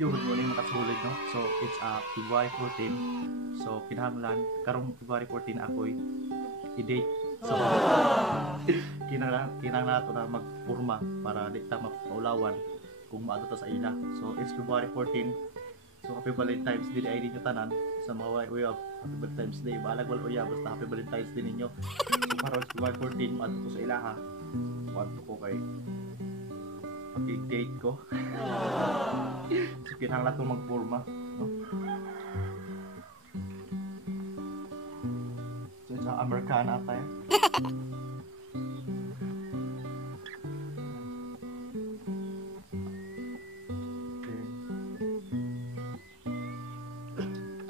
Yung good morning makasulig, no? So, it's February 14. So, kinahanglan, karong February 14 ako'y i-date. So, kinahanglan nato na magpurma para di ta mapaulawan kung maadto ta sa ila. So, it's February 14. So, Happy Valentines Day ay ninyo tanan sa mga uyab. Happy Valentines Day. Baalag wala uyab, basta Happy Valentines Day ninyo. So, karon February 14, maadto ko sa ila ha. Maadto ko kay date ko. So, kinahanglan ko magpurma, no? So, it's Americana tayo. Okay.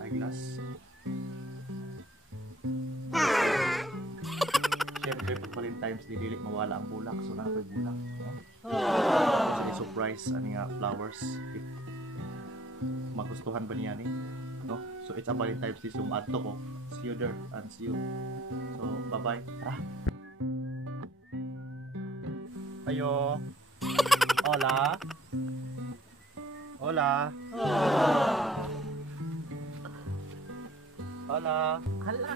Eyeglass. Siyempre, pag Valentine's Day, dili mawala ang bulak. So, nakoy bulak, no? So, surprise ani nga flowers if magustuhan ba niya ni, no? So it's a Valentine's Day, so maadto ko. See you there and see you. So bye bye. Ayo. Hola. Hola. Hola. Hala.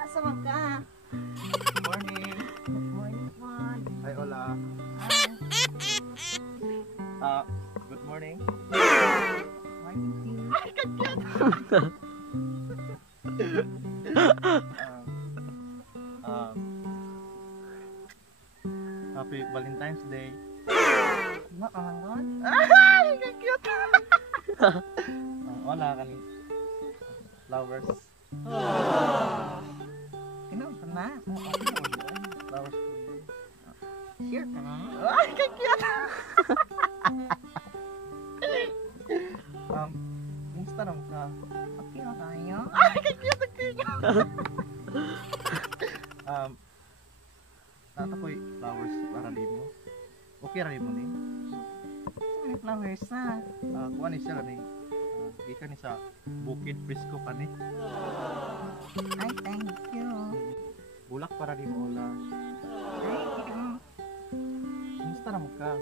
Asa man ka? Good morning. Good morning, Juan. Hi, hola. Good morning. Morning. Happy Valentine's Day. Maangon. Ay, cute. Hola kani. Flowers. Inom ka na? Flowers. Sure ka na? Ay, cute. Kumusta naman ka? Okay na tayo? Ay, cute. Natakoy flowers para di mo. Okay ra mo ni. May flowers na. Kuha ni siya ni. Gikan ni sa Bukid Frisco pa ni. Ay, thank you. Bulak para di mo ola. Ay, Kumusta naman ka?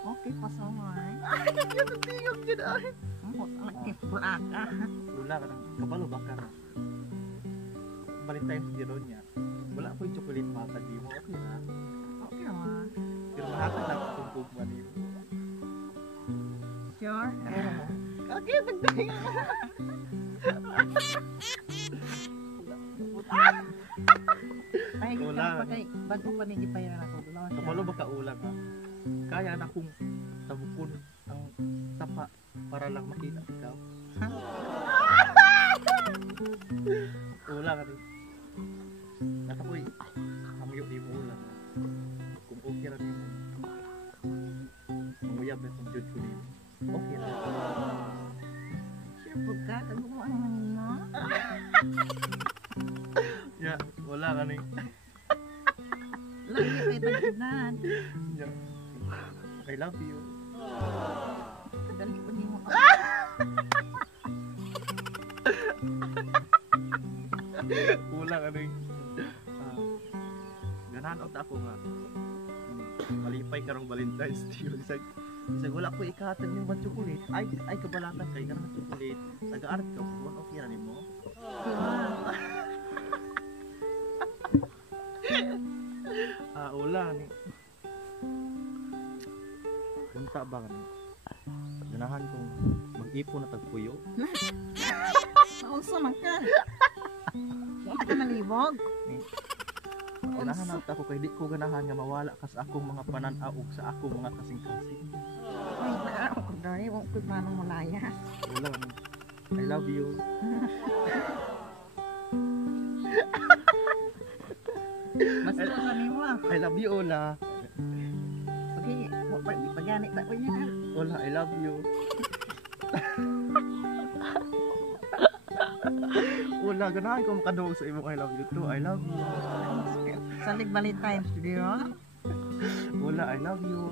okay pa sa man. Ay, cute ang tingog yun ay. Nagtipula ka. Wala ka nang kabalo ba ka na? Valentine's Day ron niya. Wala ko yung chocolate matag di mo. Okay na. Okay naman. Pero mahatag lang itong pugma niyo. Sure? Okay, nagdahinga. Ay, Wala. bago pa nigi pa yan ako. Kabalo ba ka ulang ha? Kaya na kung tabukon ang tapa para lang makita ikaw. Ulang ka rin. Natakoy, hamyo di mo ulang. Kung okay na rin mo. Manguyab na itong jud ko rin. Okay na. Sure po ka? Kag mo ang manino? Yeah, wala ka rin. Lagi kay bagnan. Yeah. I love you. Kadali ko ni mo. Wala ka rin. Ganahan o ako nga. Malipay karong Valentine's Day. Isag wala ko ikahatag ng mga chocolate. Ay kabalatan kay ganang chocolate. Taga-art ka kung okay na rin mo. Wala ni. Punta ba ni? Ganahan kong mag-ipon na tagpuyo. Naunsa man ka? Wala ka nalibog? Ganahan na ako kay di ko ganahan nga mawala ka sa akong mga pananaog sa akong mga kasing-kasing. Ay, naaro ko dali. Huwag ko manong malayas. Wala ni. I love you. Basta ka ni mo. I love you, Ola. Okay, pagani ta ko niya. Ola, I love you. Ola, ganahan ko makadawag sa imong I love you too. I love you. Salig Valentine's Day, oh. Ola, I love you.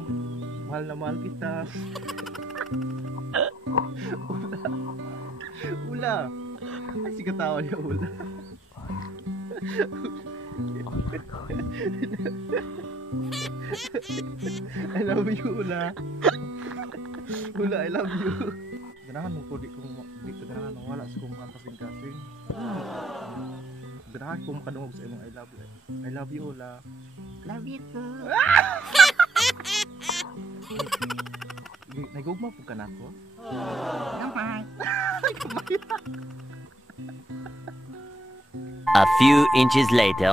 Mahal na mahal kita. Ola. Ay, sigatawa niya, Ola. I love you, Ula. Wala, I love you. Ganahan mo ko di ko ganahan wala sa kong kasing-kasing. Ganahan ko makadungog sa imong I love you. I love you, Ula. Love you too. Nagugma po ka na ako? Naman. A few inches later.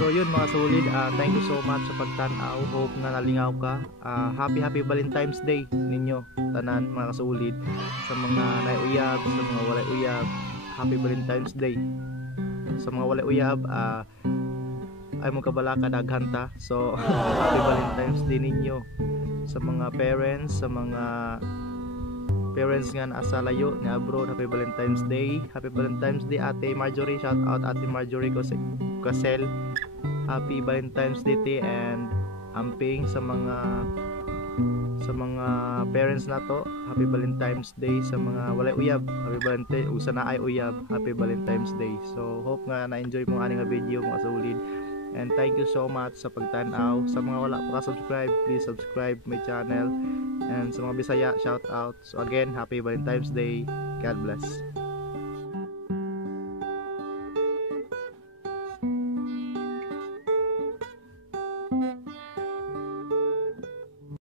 So yun mga solid, thank you so much sa pagtanaw. Hope na nalingaw ka. Happy Valentine's Day ninyo tanan mga kasolid. Sa mga naiuyab, sa mga walay uyab, Happy Valentine's Day. Sa mga walay uyab, ay mo kabalaka daghanta. So Happy Valentine's Day ninyo. Sa mga parents, sa mga parents nga nasa layo ni abroad, Happy Valentine's Day. Happy Valentine's Day Ate Marjorie. Shout out Ate Marjorie Cosel. Happy Valentine's Day te, and amping sa mga parents na to. Happy Valentine's Day. Sa mga walay uyab, Happy Valentine's. Usa na ay uyab, Happy Valentine's Day. So hope nga na-enjoy mo aning video mga solid. And thank you so much sa pagtanaw. Sa mga wala pa subscribe, please subscribe my channel. And sa mga Bisaya, shout out. So again, Happy Valentine's Day. God bless.